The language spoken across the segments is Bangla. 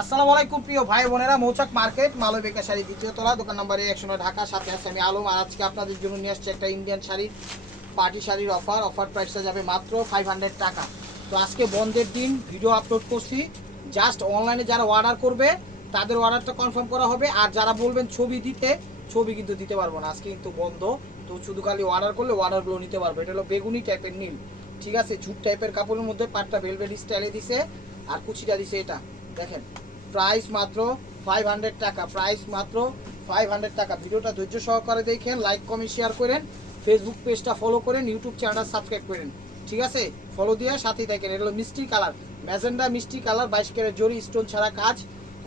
আসসালামু আলাইকুম প্রিয় ভাই বোনেরা, মৌচাক মার্কেট মালবিকা শাড়ি দ্বিতীয় তলা, দোকান নম্বর 109 ঢাকা। সাথে আছে আমি আলম। আর আজকে আপনাদের জন্য নিয়ে আসছি একটা ইন্ডিয়ান শাড়ি, পার্টি শাড়ির অফার প্রাইসটা যাবে মাত্র 500 টাকা। তো আজকে বন্ধের দিন ভিডিও আপলোড করছি, জাস্ট অনলাইনে যারা অর্ডার করবে তাদের অর্ডারটা কনফার্ম করা হবে। আর যারা বলবেন ছবি দিতে, ছবি কিন্তু দিতে পারবো না, আজকে কিন্তু বন্ধ। তো শুধু খালি অর্ডার করলে অর্ডারগুলো নিতে পারবে। এটা হলো বেগুনি টাইপের নীল, ঠিক আছে, ঝুট টাইপের কাপড়ের মধ্যে পাটটা ভেলভেট স্টাইলে দিছে, আর কুচিটা দিছে এটা দেখেন। প্রাইস মাত্র 500 টাকা, প্রাইস মাত্র 500 টাকা। ভিডিওটা ধৈর্য সহকারে দেখেন, লাইক কমেন্ট শেয়ার করেন, ফেসবুক পেজটা ফলো করেন, ইউটিউব চ্যানেলটা সাবস্ক্রাইব করেন, ঠিক আছে, ফলো দিয়ে সাথেই থাকেন। এটা হলো মিষ্টি কালার, ম্যাজেন্ডা মিষ্টি কালার, 22 ক্যারেট জরি, স্টোন ছাড়া কাজ,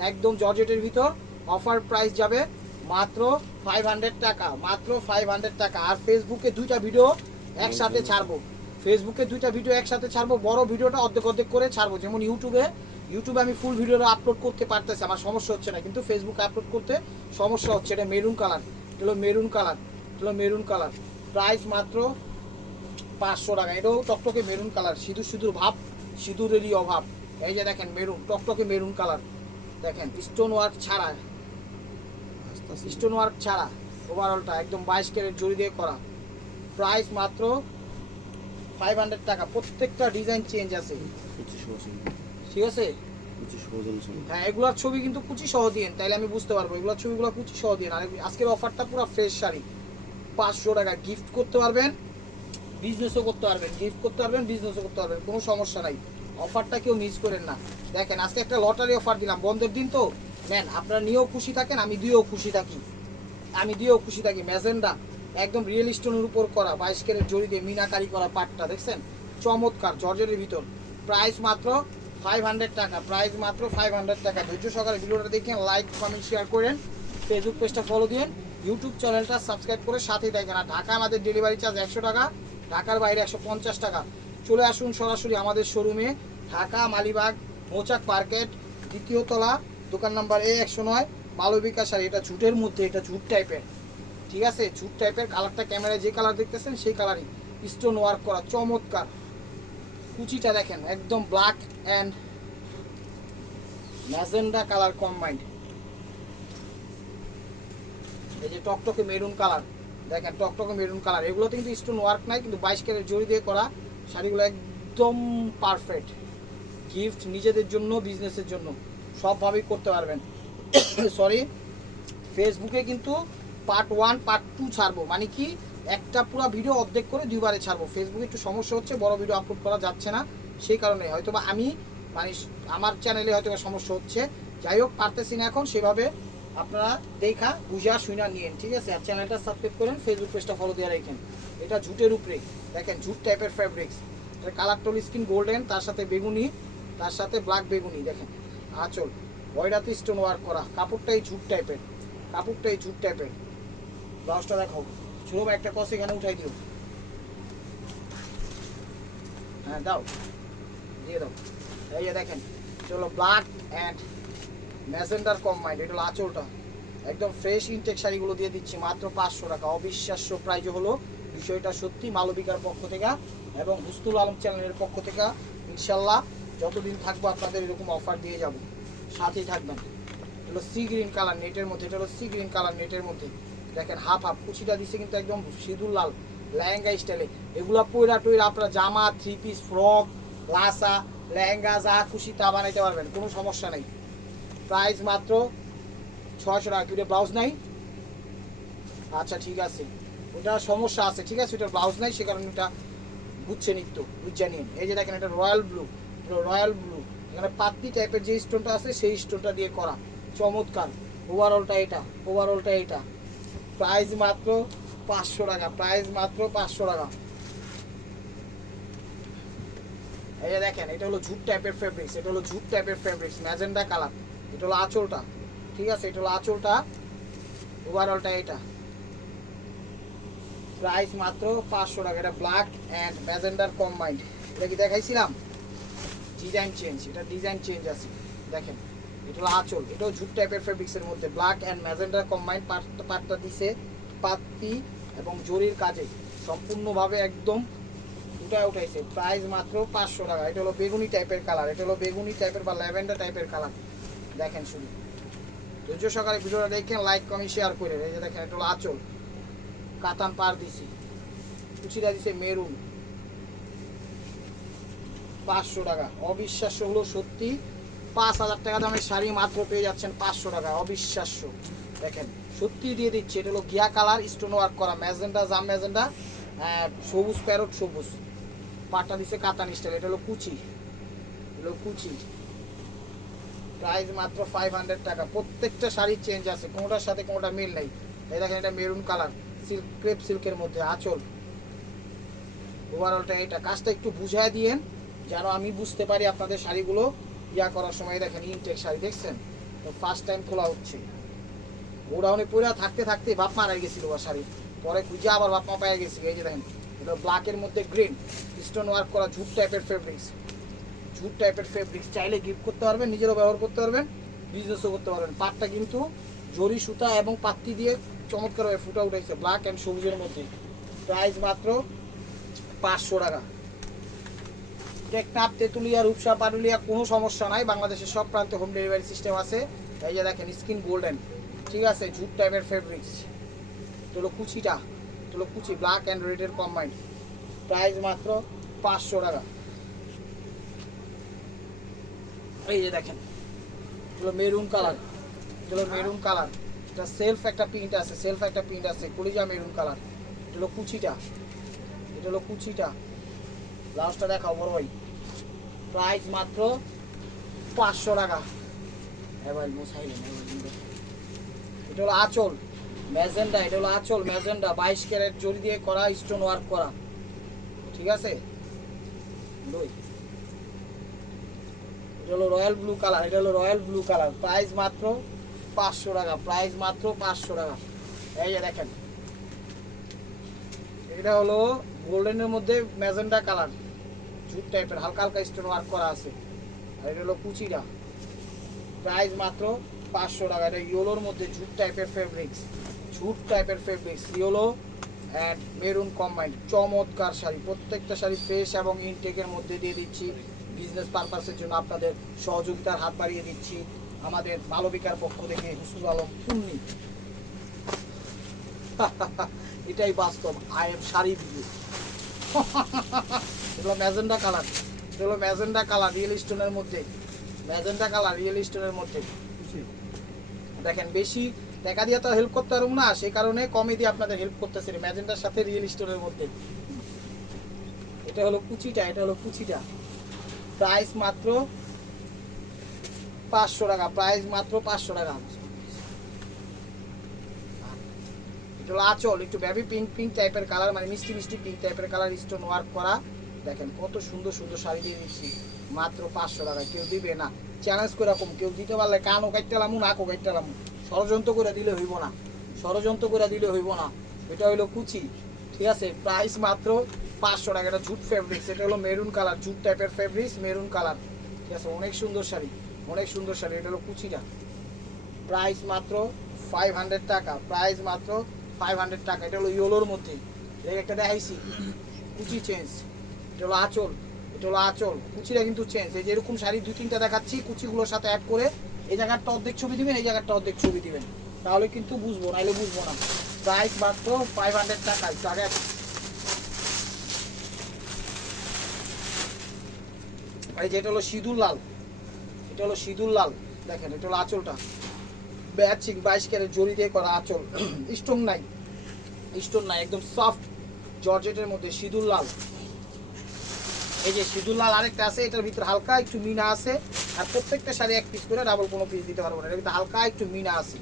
একদম জর্জেটের ভিতর। অফার প্রাইস যাবে মাত্র 500 টাকা, মাত্র 500 টাকা। আর ফেসবুকে দুইটা ভিডিও একসাথে ছাড়বো, ফেসবুকে দুইটা ভিডিও একসাথে ছাড়বো। বড় ভিডিওটা অর্ধেক অর্ধেক করে ছাড়বো, যেমন ইউটিউবে আমি ফুল ভিডিওটা আপলোড করতে পারতেছি, আমার সমস্যা হচ্ছে না, কিন্তু ফেসবুকে আপলোড করতে সমস্যা হচ্ছে। এটা মেরুন কালার, এটা হলো মেরুন কালার, এটা হলো মেরুন কালার। প্রাইস মাত্র 500 টাকা। এটাও টকটকে মেরুন কালার, সিঁদুর সিঁদুর ভাব, সিঁদুরেরই অভাব। এই যে দেখেন মেরুন, টকটকে মেরুন কালার দেখেন, স্টোন ওয়ার্ক ছাড়া, স্টোন ওয়ার্ক ছাড়া, ওভারঅলটা একদম 22 ক্যারেট জড়ি দিয়ে করা। প্রাইস মাত্র 500 টাকা। প্রত্যেকটা ডিজাইন চেঞ্জ আছে, ঠিক আছে। হ্যাঁ, এগুলোর ছবি কিন্তু কুচি সহ দিন, তাইলে আমি বুঝতে পারবো এগুলোর ছবিগুলো কুচি সহ দিন। আর আজকের অফারটা পুরো ফ্রেশ শাড়ি, 500 টাকা। গিফট করতে পারবেন, বিজনেসও করতে পারবেন, গিফট করতে পারবেন, বিজনেসও করতে পারবেন, কোনো সমস্যা নাই। অফারটা কেউ মিস করেন না। দেখেন আজকে একটা লটারি অফার দিলাম, বন্ধের দিন তো নেন, আপনারা নিয়েও খুশি থাকেন, আমি দিয়েও খুশি থাকি, আমি দিয়েও খুশি থাকি। ম্যাজেন্ডা একদম রিয়েল স্টোনের উপর করা, 22 ক্যারেট জড়ি দিয়ে মিনাকারি করা পাটটা দেখছেন, চমৎকার জর্জেটের ভিতর। প্রাইস মাত্র 500 টাকা, প্রাইস মাত্র 500 টাকা। ধৈর্য সহকারে ভিডিওটা দেখেন, লাইক কমেন্ট শেয়ার করেন, ফেসবুক পেজটা ফলো দিন, ইউটিউব চ্যানেলটা সাবস্ক্রাইব করে সাথেই দেখেন। আর ঢাকা আমাদের ডেলিভারি চার্জ 100 টাকা, ঢাকার বাইরে 150 টাকা। চলে আসুন সরাসরি আমাদের শোরুমে, ঢাকা মালিবাগ মৌচাক মার্কেট দ্বিতীয় তলা, দোকান নাম্বার A109, মালবিকা শাড়ি। এটা ঝুটের মধ্যে, এটা ঝুট টাইপের, ঠিক আছে, ঝুট টাইপের। কালারটা ক্যামেরায় যে কালার দেখতেছেন সেই কালারই, স্টোন ওয়ার্ক করা, চমৎকার। কুচিটা দেখেন একদম black and magenta colour combined. এই যে টকটকে মেরুন কালার দেখেন, টকটকে মেরুন কালার। এগুলোতে কিন্তু স্টোন ওয়ার্ক নাই, কিন্তু 22 ক্যারেট জড়ি দিয়ে করা শাড়িগুলো একদম পারফেক্ট। গিফট নিজেদের জন্য, বিজনেসের জন্য, সবভাবেই করতে পারবেন। সরি, ফেসবুকে কিন্তু পার্ট 1 পার্ট 2 ছাড়বো, মানে কি একটা পুরো ভিডিও অর্ধেক করে দুইবারে ছাড়বো। ফেসবুকে একটু সমস্যা হচ্ছে, বড় ভিডিও আপলোড করা যাচ্ছে না, সেই কারণে হয়তোবা আমি মানে আমার চ্যানেলে হয়তোবা সমস্যা হচ্ছে। যাই হোক, পারতেছি না এখন সেভাবে, আপনারা দেখা বুঝা শুনা নিয়েন, ঠিক আছে। আর চ্যানেলটা সাবস্ক্রাইব করেন, ফেসবুক পেজটা ফলো দিয়ে রাখেন। এটা ঝুটের উপরে দেখেন, ঝুট টাইপের ফ্যাব্রিক্স। এটা কালার টোল স্কিন গোল্ডেন, তার সাথে বেগুনি, তার সাথে ব্ল্যাক বেগুনি দেখেন। আঁচল বয়ডাতে স্টোন ওয়ার্ক করা, কাপড়টাই ঝুট টাইপের, কাপড়টাই ঝুট টাইপের। ব্লাউজটা দেখাও, ছোট একটা কস এখানে উঠাই দিও, হ্যাঁ দাও, দিয়ে দাও। এই যে দেখেন, এটা হলো ব্ল্যাক অ্যান্ড ম্যাজেন্ডার কম্বাইন্ড। এটা হলো আঁচলটা, একদম ফ্রেশ ইনটেক শাড়িগুলো দিয়ে দিচ্ছি মাত্র 500 টাকা। অবিশ্বাস্য প্রাইজ হলো, বিষয়টা সত্যি মালবিকার পক্ষ থেকে এবং হুসনুল আলম চ্যানেলের পক্ষ থেকে। ইনশাল্লাহ যতদিন থাকবো আপনাদের এরকম অফার দিয়ে যাব, সাথেই থাকবেন। এটা হলো সি গ্রিন কালার নেটের মধ্যে, এটা হলো সি গ্রিন কালার নেটের মধ্যে দেখেন। হাফ হাফ কুচিটা দিচ্ছে কিন্তু একদম সিঁদুর লাল, লেহেঙ্গা স্টাইলে। এগুলা পয়রা টয়রা আপনারা জামা, 3 পিস, ফ্রক, লাসা, লেহেঙ্গা যা খুশি তা বানাইতে পারবেন, কোনো সমস্যা নেই। প্রাইস মাত্র 600 টাকা। কিরে ব্লাউজ নাই? আচ্ছা ঠিক আছে, ওটা সমস্যা আছে, ঠিক আছে, ওটার ব্লাউজ নাই, সে কারণে ওটা বুঝছে নিত্য, বুঝছে নিন। এই যে দেখেন, এটা রয়্যাল ব্লু, রয়্যাল ব্লু, এখানে পাত্তি টাইপের যে স্টোনটা আছে সেই স্টোনটা দিয়ে করা, চমৎকার। ওভারঅলটা এটা, ওভারঅলটা এটা। প্রাইস মাত্র 500 টাকা, প্রাইস মাত্র 500 টাকা। এই যে দেখেন, এটা হলো ঝুট টাইপের ফেব্রিক্স, এটা হলো ঝুট টাইপের ফেব্রিক্স, ম্যাজেন্ডা কালার। এটা হলো আঁচলটা, ঠিক আছে, এটা হলো আঁচলটা, ওভারঅলটা এটা। প্রাইস মাত্র 500 টাকা। এটা ব্ল্যাক অ্যান্ড ম্যাজেন্ডার কম্বাইন্ড। এটা কি দেখাইছিলাম? ডিজাইন চেঞ্জ, এটা ডিজাইন চেঞ্জ আছে দেখেন। এটা হলো আঁচল, এটাও ঝুট টাইপের ফেব্রিক্সের মধ্যে, ব্ল্যাক অ্যান্ড ম্যাজেন্ডার কম্বাইন্ড। পাটটা দিছে পাত্তি এবং জরির কাজে সম্পূর্ণভাবে একদম উঠায় উঠাইছে। প্রাইস মাত্র 500 টাকা। এটা হলো বেগুনি টাইপের কালার, এটা হলো বেগুনি টাইপের বা ল্যাভেন্ডার টাইপের কালার। দেখেন শুধু ধৈর্য সহকারে ভিডিওটা দেখেন, লাইক কমেন্ট শেয়ার করে। এই যে দেখেন এটা হলো আঁচল, কাতান পার দিছি, কুচিটা দিছে মেরুন, 500 টাকা। অবিশ্বাস্য হলো সত্যি, 5000 টাকা দামের শাড়ি মাত্র পেয়ে যাচ্ছেন 500 টাকা। অবিশ্বাস্য, দেখেন সত্যি দিয়ে দিচ্ছে। এটা হলো গিয়া কালার, স্টোন ওয়ার্ক করা, ম্যাজেন্ডা, জাম ম্যাজেন্ডা, সবুজ প্যারট সবুজ, পাটা দিছে কাতান স্টাইল। এটা হলো কুচি, হলো কুচি, প্রাইস মাত্র 500 টাকা। প্রত্যেকটা শাড়ির চেঞ্জ আছে, কোনোটার সাথে কোনোটা মিল নেই। এই দেখেন এটা মেরুন কালার, সিল্ক, ক্রেপ সিল্কের মধ্যে আঁচল। ওভারঅলটা এটা, কাজটা একটু বুঝায় দিয়েন যেন আমি বুঝতে পারি আপনাদের শাড়িগুলো ইয়া করার সময়। দেখেন ইনটেক শাড়ি দেখছেন, তো ফার্স্ট টাইম খোলা হচ্ছে। গোডাউনে পুরা থাকতে থাকতে বাপ মা হারিয়ে গেছিল বা শাড়ি, পরে খুঁজে আবার বাপ মা পাইয়া গেছিল। এই যে দেখেন এটা ব্ল্যাকের মধ্যে গ্রিন, স্টোন ওয়ার্ক করা, ঝুট টাইপের ফেব্রিক্স, ঝুট টাইপের ফেব্রিক্স। চাইলে গিফট করতে পারবেন, নিজেরও ব্যবহার করতে পারবেন, বিজনেসও করতে পারবেন। পাটটা কিন্তু জরি সুতা এবং পাত্তি দিয়ে চমৎকারভাবে ফুটা উঠেছে, ব্ল্যাক অ্যান্ড সবুজের মধ্যে। প্রাইস মাত্র 500 টাকা। টেকনাফ, তেঁতুলিয়া, রূপসা, পাটুলিয়া কোনো সমস্যা নাই, বাংলাদেশের সব প্রান্তে হোম ডেলিভারি সিস্টেম আছে। এই যে দেখেন স্কিন গোল্ডেন, ঠিক আছে, ঝুট টাইপের ফেব্রিক্স। এটা হলো কুচিটা, এটা হলো কুচি, ব্ল্যাক অ্যান্ড রেডের কম্বাইন্ড। প্রাইস মাত্র 500 টাকা। এই যে দেখেন এটা হলো মেরুন কালার, এটা হলো মেরুন কালার, এটা সেলফ একটা প্রিন্ট আছে, সেলফ একটা প্রিন্ট আছে, কলিজা মেরুন কালার। এটা হলো কুচিটা, এটা হলো কুচিটা। ব্লাউজটা দেখাও বড় ভাই। প্রাইস মাত্র 500 টাকা। এবার মোসাইলেন, এটা হলো আঁচল ম্যাজেন্ডা, এটা হলো আঁচল ম্যাজেন্ডা, 22 ক্যারেট জরি দিয়ে করা, স্টোন ওয়ার্ক করা, ঠিক আছে। এটা হলো রয়্যাল ব্লু কালার, এটা হলো রয়্যাল ব্লু কালার। প্রাইস মাত্র 500 টাকা, প্রাইস মাত্র 500 টাকা। এই যে দেখেন এটা হলো গোল্ডেনের মধ্যে ম্যাজেন্ডা কালার, ঝুট টাইপের, হালকা হালকা স্টোন ওয়ার্ক করা আছে। আর এটা হলো কুচিটা, প্রাইস মাত্র 500 টাকা। এটা ইয়েলোর মধ্যে ঝুট টাইপের ফেব্রিক্স, ঝুট টাইপের fabrics, yellow and maroon combined. চমৎকার শাড়ি, প্রত্যেকটা শাড়ি ফ্রেশ এবং ইনটেকের মধ্যে দিয়ে দিচ্ছি। বিজনেস পারপাসের জন্য আপনাদের সহযোগিতার হাত বাড়িয়ে দিচ্ছি আমাদের মালবিকার পক্ষ থেকে হুসনুল আলম পূর্ণি। এটাই বাস্তব, আই এম শাড়ি ভিডিও। এটা হলো ম্যাজেন্ডা কালার, এটা হলো ম্যাজেন্ডা কালার, রিয়েল স্টোনের মধ্যে, ম্যাজেন্ডা কালার রিয়েল স্টোনের মধ্যে। দেখেন বেশি টাকা দিয়ে তো হেল্প করতে পারবো না, সেই কারণে কমে দিয়ে আপনাদের হেল্প করতেছি, ম্যাজেন্ডার সাথে রিয়েল স্টোনের মধ্যে। এটা হলো কুচিটা, এটা হলো কুচিটা। প্রাইস মাত্র 500 টাকা, প্রাইস মাত্র 500 টাকা। এটা হলো আঁচল, একটু বেবি পিঙ্ক পিঙ্ক টাইপের কালার, মানে মিষ্টি মিষ্টি পিঙ্ক টাইপের কালার, স্টোন ওয়ার্ক করা। দেখেন কত সুন্দর সুন্দর শাড়ি দিয়ে দিচ্ছি মাত্র 500 টাকা। কেউ দিবে না, চ্যালেঞ্জ করে রকম কেউ দিতে পারলে কানও কাটতেলাম, নাকও কাটতেলাম, ষড়যন্ত্র করে দিলে হইব না, ষড়যন্ত্র করে দিলে হইব না। এটা হইলো কুচি, ঠিক আছে। প্রাইস মাত্র 500 টাকা। এটা ঝুট ফেব্রিক্স, এটা হলো মেরুন কালার, ঝুট টাইপের ফেব্রিক্স, মেরুন কালার, ঠিক আছে। অনেক সুন্দর শাড়ি, অনেক সুন্দর শাড়ি। এটা হলো কুচিটা, প্রাইস মাত্র 500 টাকা, প্রাইস মাত্র 500 টাকা। এটা হলো ইয়েলোর মধ্যে, একটা দেখাইছি, কুচি চেঞ্জ। এটা হলো আঁচল, এটা হলো আঁচল, কুচিটা কিন্তু চেঞ্জ। এই যে এরকম শাড়ি 2-3টা দেখাচ্ছি, কুচিগুলোর সাথে অ্যাড করে এই জায়গাটা অর্ধেক ছবি দিবেন, এই জায়গাটা অর্ধেক ছবি দিবেন, তাহলে কিন্তু বুঝবো, নাইলে বুঝবো না। প্রাইস মাত্র 500 টাকা। আগে এই যে এটা হলো সিঁদুর লাল, এটা হলো সিঁদুর লাল, দেখেন এটা হলো আঁচলটা, ব্যাচিং 22 ক্যারেট জরি দিয়ে করা আঁচল, স্টোন নাই, স্টোন নাই, একদম সফট জর্জেটের মধ্যে সিঁদুর লাল। এই যে সিঁদুর লাল আরেকটা আছে, এটার ভিতরে হালকা একটু মিনা আছে, আর প্রত্যেকটা শাড়ি এক পিস করে, ডাবল কোনো পিস দিতে পারবো না। এর ভিতরে হালকা একটু মিনা আছে,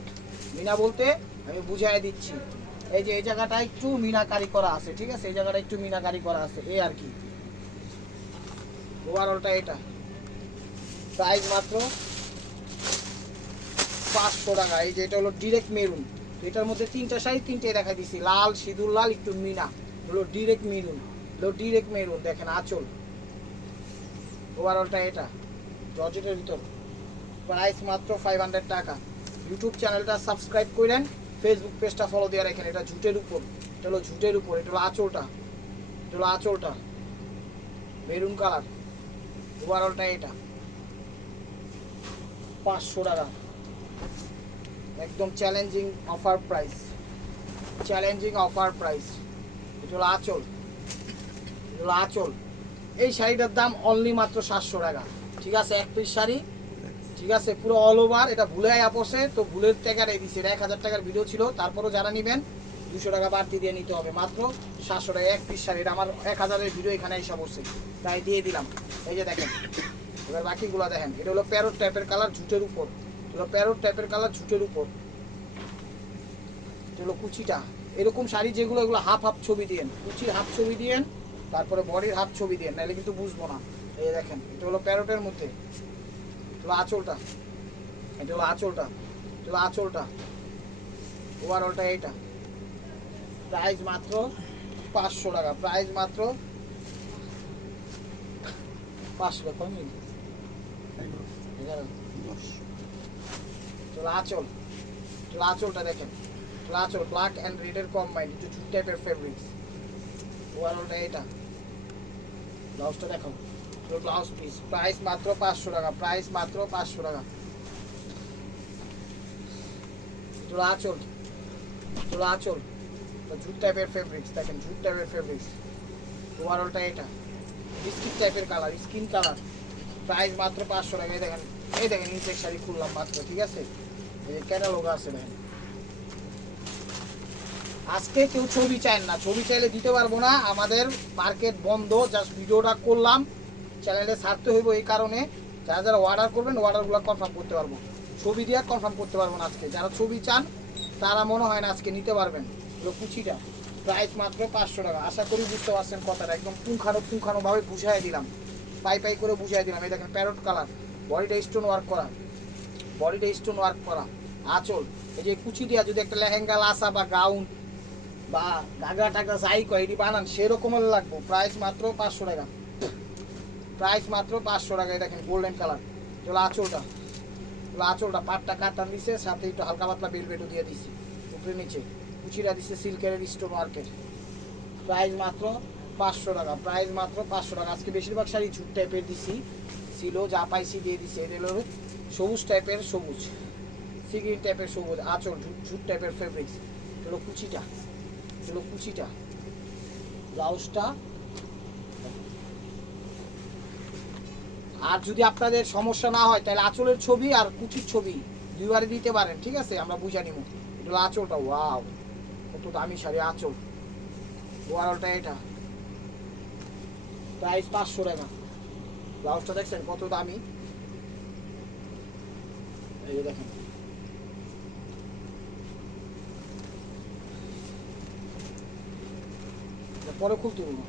মিনা বলতে আমি বুঝাই দিচ্ছি, এই যে এই জায়গাটা একটু মিনাকারি করা আছে, ঠিক আছে, এই জায়গাটা একটু মিনাকারি করা আছে, এই আর কি। ওভারঅলটা এটা। প্রাইস মাত্র 500 টাকা। এই যে এটা হলো ডিরেক্ট মেরুন, এটার মধ্যে 3টা শাড়ি, 3টাই দেখা দিছি, লাল, সিঁদুর লাল, একটু মিনা, হলো ডিরেক্ট মেরুন, হলো ডিরেক্ট মেরুন। দেখেন আঁচল, ওভারঅলটা এটা জর্জেটের ভিতর। প্রাইস মাত্র 500 টাকা। ইউটিউব চ্যানেলটা সাবস্ক্রাইব করেন, ফেসবুক পেজটা ফলো দিয়ে রাখেন। এটা ঝুটের উপর, এটা হলো ঝুটের উপর, এটা হলো আঁচলটা, এটা হলো আঁচলটা মেরুন কালার, ওভারঅলটা এটা। 500 টাকা, একদম challenging offer price, challenging offer price. এটা হলো আঁচল, এটা হলো আঁচল। এই শাড়িটার দাম অনলি মাত্র 700 টাকা, ঠিক আছে? এক পিস শাড়ি, ঠিক আছে? পুরো অল ওভার। এটা ভুলে আপসে তো ভুলের টাকাটাই দিচ্ছে, এটা 1000 টাকার ভিডিও ছিল, তারপরও যারা নেবেন 200 টাকা বাড়তি দিয়ে নিতে হবে। মাত্র 700 টাকা এক পিস শাড়ি। এটা আমার 1000-এর ভিডিও এখানে এসে বসছে, তাই দিয়ে দিলাম। এই যে দেখেন, এবার বাকিগুলো দেখেন। এটা হলো প্যারোট টাইপের কালার, ঝুটের উপর। এটা হলো প্যারোট টাইপের কালার, ঝুটের উপর। এটা হলো কুচিটা। এরকম শাড়ি যেগুলো, এগুলো হাফ হাফ ছবি দিয়েন, কুচির হাফ ছবি দিয়েন, তারপরে বডির হাফ ছবি দিয়েন, নাহলে কিন্তু বুঝবো না। এই দেখেন, এটা হলো প্যারোটের মধ্যে। এটা হলো আঁচলটা, এটা হলো আঁচলটা, এটা হলো আঁচলটা, ওভারঅলটা এইটা। প্রাইস মাত্র 500 টাকা, প্রাইস মাত্র 500 টাকা। কমই চলো আঁচল, চলো আঁচলটা দেখেন। চলো আঁচল, ব্ল্যাক অ্যান্ড রেডের কম্বাইন্ড, একটু ঝুট টাইপের ফেব্রিক্স। ওভারঅলটা এটা। ব্লাউজটা দেখো, ব্লাউজ পিস। প্রাইস মাত্র 500 টাকা, প্রাইস মাত্র 500 টাকা। চলো আঁচল, চলো আঁচল, ঝুট টাইপের ফেব্রিক্স দেখেন, ঝুট টাইপের ফেব্রিক্স। ওভারঅলটা এটা বিস্কিট টাইপের কালার, স্কিন কালার। প্রাইস মাত্র 500 টাকা। এই দেখেন, এই দেখেন ইনটেক শাড়ি খুললাম মাত্র, ঠিক আছে? এই ক্যাটালগ আছে দেখেন। আজকে কেউ ছবি চান না, ছবি চাইলে দিতে পারবো না, আমাদের মার্কেট বন্ধ। জাস্ট ভিডিওটা করলাম, চ্যানেলে ছাড়তে হইব এই কারণে। যারা যারা অর্ডার করবেন, অর্ডারগুলো কনফার্ম করতে পারবো, ছবি দিয়ে কনফার্ম করতে পারবো না আজকে। যারা ছবি চান তারা মনে হয় না আজকে নিতে পারবেন। এগুলো কুচিটা, প্রাইস মাত্র 500 টাকা। আশা করি বুঝতে পারছেন কথাটা, একদম পুঙ্খানুপুঙ্খানুভাবে বুঝাই দিলাম, পাই পাই করে বুঝাই দিলাম। এই দেখেন প্যারট কালার, বডিটা স্টোন ওয়ার্ক করা, বডিটা স্টোন ওয়ার্ক করা। আঁচল, এই যে কুচি দিয়া যদি একটা লেহেঙ্গা, লাসা বা গাউন বা ঘাগরা টাগরা যাই কয় এটি বানান, সেরকমের লাগবো। প্রাইস মাত্র 500 টাকা, প্রাইস মাত্র 500 টাকা। দেখেন গোল্ডেন কালার। চলো আঁচলটা, চলো আঁচলটা, পাটটা কাটান দিছে, সাথে একটু হালকা পাতলা বেলভেটও দিয়ে দিছি উপরে নিচে। কুচিটা দিচ্ছে সিল্কের স্টোন ওয়ার্কের। প্রাইস মাত্র 500 টাকা, প্রাইস মাত্র 500 টাকা। আজকে বেশিরভাগ শাড়ি ঝুট টাইপের দিছি, ছিল যা পাইছি দিয়ে দিছি। এটা হলো সবুজ টাইপের, সবুজ সি গ্রিন টাইপের সবুজ আঁচল, ঝুট টাইপের ফেব্রিক্স। চলো কুচিটা, চলো কুচিটা, ব্লাউজটা। আর যদি আপনাদের সমস্যা না হয় তাহলে আঁচলের ছবি আর কুচির ছবি দুইবারে দিতে পারেন, ঠিক আছে? আমরা বুঝা নিব। এটা হলো আঁচলটা, ওয়াও কত দামি শাড়ি আঁচল। ওয়ারলটা এটা, প্রাইস 500 টাকা। ব্লাউজটা দেখছেন কত দামি, এই যে দেখেন। পরে খুলতে বলবো,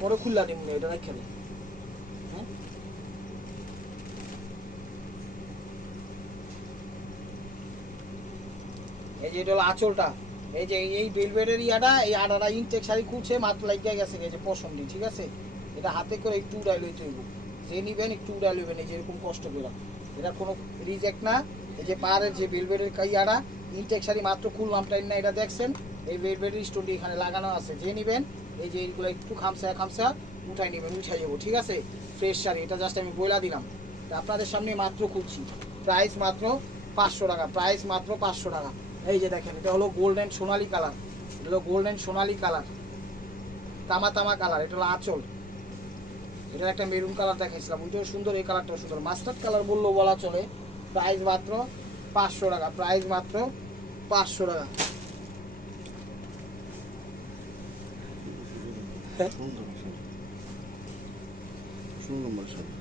পরে খুললা নিব না, এটা রেখে দেয়। হ্যাঁ, এই যে এটা হলো আঁচলটা। এই যে এই বেলভেটের ইয়াটা, এই আড়াটা ইনটেক শাড়ি খুলছে মাত্র লাগিয়ে গেছে, এই যে পছন্দি, ঠিক আছে? এটা হাতে করে একটু উড়াই লইতে হইব, যে নিবেন একটু উড়াই লইবেন, এই যে এরকম কষ্ট করে। এটা কোনো রিজেক্ট না। এই যে পাড়ের যে বেলভেটের ইয়াটা, ইনটেক শাড়ি মাত্র খুললাম টাইম না, এটা দেখছেন এই বেলভেটের স্টোনটি এখানে লাগানো আছে। যে নিবেন এই যে এইগুলো একটু খামসা খামসা উঠাই নেবেন, উঠাই যাবো, ঠিক আছে? ফ্রেশ শাড়ি, এটা জাস্ট আমি বইলা দিলাম। তা আপনাদের সামনে মাত্র খুলছি, প্রাইস মাত্র 500 টাকা, প্রাইস মাত্র 500 টাকা। এই যে দেখেন, এটা হলো গোল্ডেন সোনালি কালার, এটা হলো গোল্ডেন সোনালি কালার, তামা তামা কালার। এটা হলো আঁচল। এটা একটা মেরুন কালার দেখাইছিলাম, ওইটাও সুন্দর, এই কালারটাও সুন্দর, মাস্টার্ড কালার বললেও বলা চলে। প্রাইস মাত্র 500 টাকা, প্রাইস মাত্র 500 টাকা।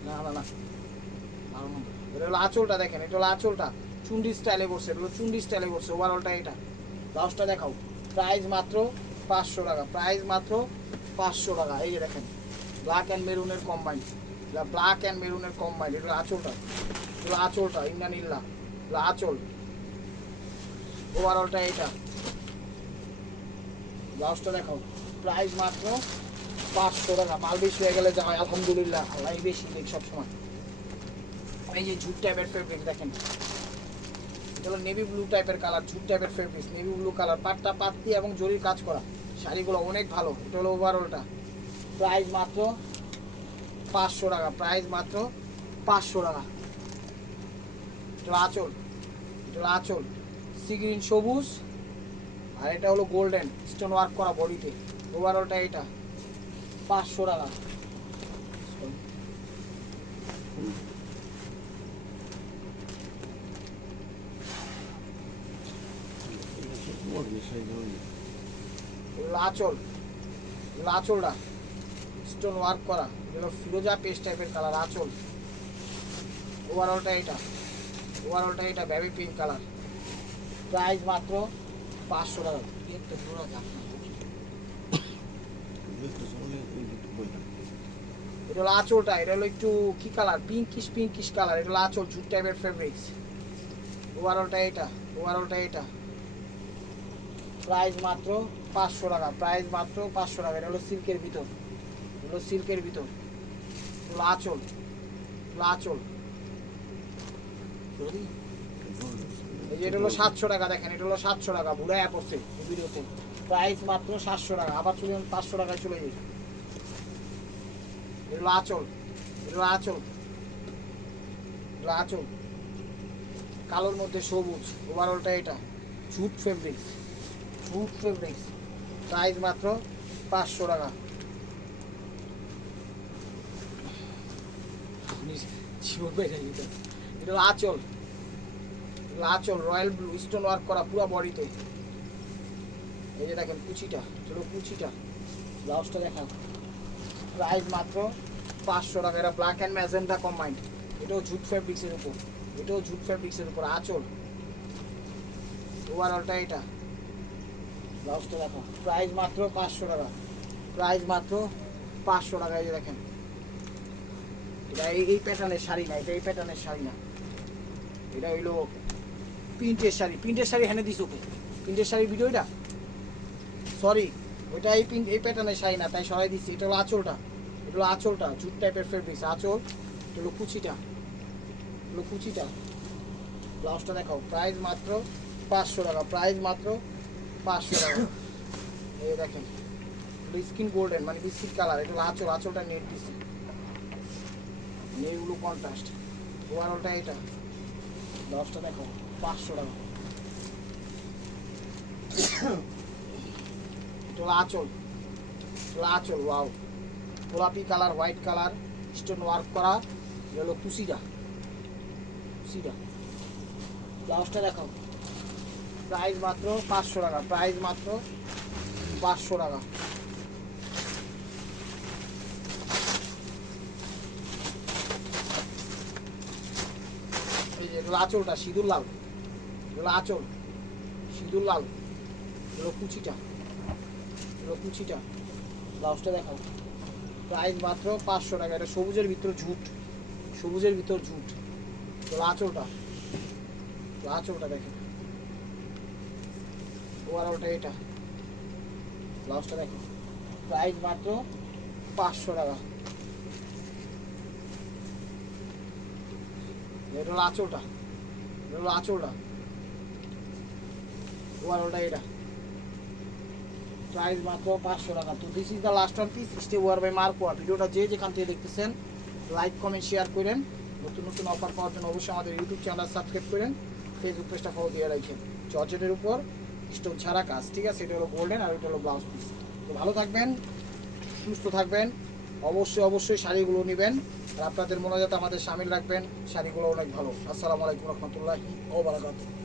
না না না, এটা হলো আঁচলটা দেখেন, এটা হলো আঁচলটা চুন্ডি স্টাইলে করছে, এটা হলো চুন্ডি স্টাইলে করছে। ওভারঅলটা এটা। ব্লাউজটা দেখাও, প্রাইস মাত্র 500 টাকা, প্রাইস মাত্র 500 টাকা। এই যে দেখেন ব্ল্যাক অ্যান্ড মেরুনের কম্বাইন্ড, ব্ল্যাক অ্যান্ড মেরুনের কম্বাইন্ড। এটা আঁচলটা, এটা আঁচলটা ইন্ডিয়ান ইল্লা, এটা আঁচল। ওভারঅলটা এটা। ব্লাউজটা দেখাও, প্রাইস মাত্র 500 টাকা। মাল বেশি হয়ে গেলে যায়, আলহামদুলিল্লাহ, আল্লাহ বেশি দেখ সবসময়। এই যে ঝুট টাইপের ফেব্রিক দেখেন, এটা হলো নেভি ব্লু টাইপের কালার, ঝুট টাইপের ফেব্রিক, নেভি ব্লু কালার, পাটটা পাত্তি এবং জরির কাজ করা। শাড়িগুলো অনেক ভালো। এটা হলো ওভারঅলটা, প্রাইস মাত্র 500 টাকা, প্রাইস মাত্র 500 টাকা। এটা আঁচল, এটা আঁচল সি গ্রিন সবুজ, আর এটা হলো গোল্ডেন স্টোন ওয়ার্ক করা বডিতে। ওভারঅলটা এটা 500 টাকা। আঁচল, আঁচলটা স্টোন ওয়ার্ক করা, যেগুলো ফিরোজা পেস্ট টাইপের কালার আঁচল। ওভারঅলটা এটা, ওভারঅলটা এটা বেবি পিঙ্ক কালার। প্রাইস মাত্র 500 টাকা। এটা হলো আঁচলটা, এটা হলো একটু কি কালার, পিঙ্কিশ কালার। এটা হলো আঁচল, জুট টাইপের ফেব্রিক্স। ওভারঅলটা এটা, ওভারঅলটা এটা। প্রাইস মাত্র 500 টাকা, প্রাইস মাত্র 500 টাকা। এটা হলো সিল্কের ভিতর, এটা হলো সিল্কের ভিতর। এটা আঁচল, আঁচল। এই যে এটা হলো 700 টাকা। দেখেন এটা হলো 700 টাকা, বুড়ায় পড়ছে ভিডিওতে। প্রাইস মাত্র 700 টাকা। আবার চলে 500 টাকায় চলে যাই। এটা হলো আঁচল, এটা হলো আঁচল, এটা আঁচল কালোর মধ্যে সবুজ। ওভারঅলটা এটা jute fabrics, jute fabrics. Price মাত্র 500 টাকা। এটা হলো আঁচল, আঁচল রয়্যাল ব্লু স্টোন ওয়ার্ক করা পুরো বডিতে। এই যে দেখেন কুচিটা, চলো কুচিটা, ব্লাউজটা দেখান। প্রাইস মাত্র 500 টাকা। এটা ব্ল্যাক অ্যান্ড ম্যাজেন্টা কম্বাইন্ড। এটাও জুট ফেব্রিক্সের উপর, এটাও জুট ফেব্রিক্সের উপর আঁচল। ওভারঅলটা এটা, ব্লাউজটা দেখো। প্রাইস মাত্র 500 টাকা, প্রাইস মাত্র 500 টাকা। এই যে দেখেন এটা এই প্যাটার্নের শাড়ি না, এটা এই প্যাটার্নের শাড়ি না, এটা হইলো প্রিন্টের শাড়ি। প্রিন্টের শাড়ি হেনে দিস ওকে, প্রিন্টের শাড়ির ভিডিওটা সরি, ওইটা এই প্যাটার্নের শাড়ি না, তাই সরাই দিচ্ছি। এটা হলো আঁচলটা, এটা হলো আঁচলটা জুট টাইপের ফেব্রিক্স আঁচল। এটা হলো কুচিটা, হলো কুচিটা। ব্লাউজটা দেখাও। প্রাইস মাত্র 500 টাকা, প্রাইস মাত্র 500 টাকা। এই দেখেন স্কিন গোল্ডেন মানে বিস্কিট কালার। এটা হলো আঁচল, আঁচলটা নেট দিচ্ছি, নেটগুলো কন্ট্রাস্ট। ওভারঅলটা এটা, ব্লাউজটা দেখো 500 টাকা। এটা হলো আঁচল, এটা হলো আঁচল। ওয়াও, গোলাপি colour, white colour, stone work করা। এটা হলো কুচিটা, কুচিটা। ব্লাউজটা দেখাও। প্রাইস মাত্র 500 টাকা, প্রাইস মাত্র 500 টাকা। এই যে এটা আঁচলটা সিঁদুর লাল, এটা আঁচল সিঁদুর লাল। এটা কুচিটা, এটা কুচিটা। ব্লাউজটা দেখাও। প্রাইস মাত্র 500 টাকা। এটা সবুজের ভিতর ঝুট, সবুজের ভিতর ঝুট। এটা আঁচলটা, আঁচলটা দেখেন। ওভারঅলটা এটা, ব্লাউজটা দেখো। প্রাইস মাত্র 500 টাকা। এটা হলো আঁচলটা, এটা হলো আঁচলটা। ওভারঅলটা এটা, প্রাইস মাত্র 500 টাকা। তো this is the last one piece, stay ওয়ার বাই মার্কোয়া। ভিডিওটা যে যেখান থেকে দেখতেছেন লাইক কমেন্ট শেয়ার করেন। নতুন নতুন অফার পাওয়ার জন্য অবশ্যই আমাদের ইউটিউব চ্যানেল সাবস্ক্রাইব করেন, ফেসবুক পেজটা ফলো দিয়ে রাখেন। জর্জেটের উপর স্টোন ছাড়া কাজ, ঠিক আছে। এটা হলো গোল্ডেন আর এটা হলো ব্লাউজ পিস। তো ভালো থাকবেন, সুস্থ থাকবেন। অবশ্যই অবশ্যই শাড়িগুলো নেবেন, আর আপনাদের মনে যাতে আমাদের সামিল রাখবেন। শাড়িগুলো অনেক ভালো। আসসালামু আলাইকুম রহমতুল্লাহি ওয়া বারাকাতুহু।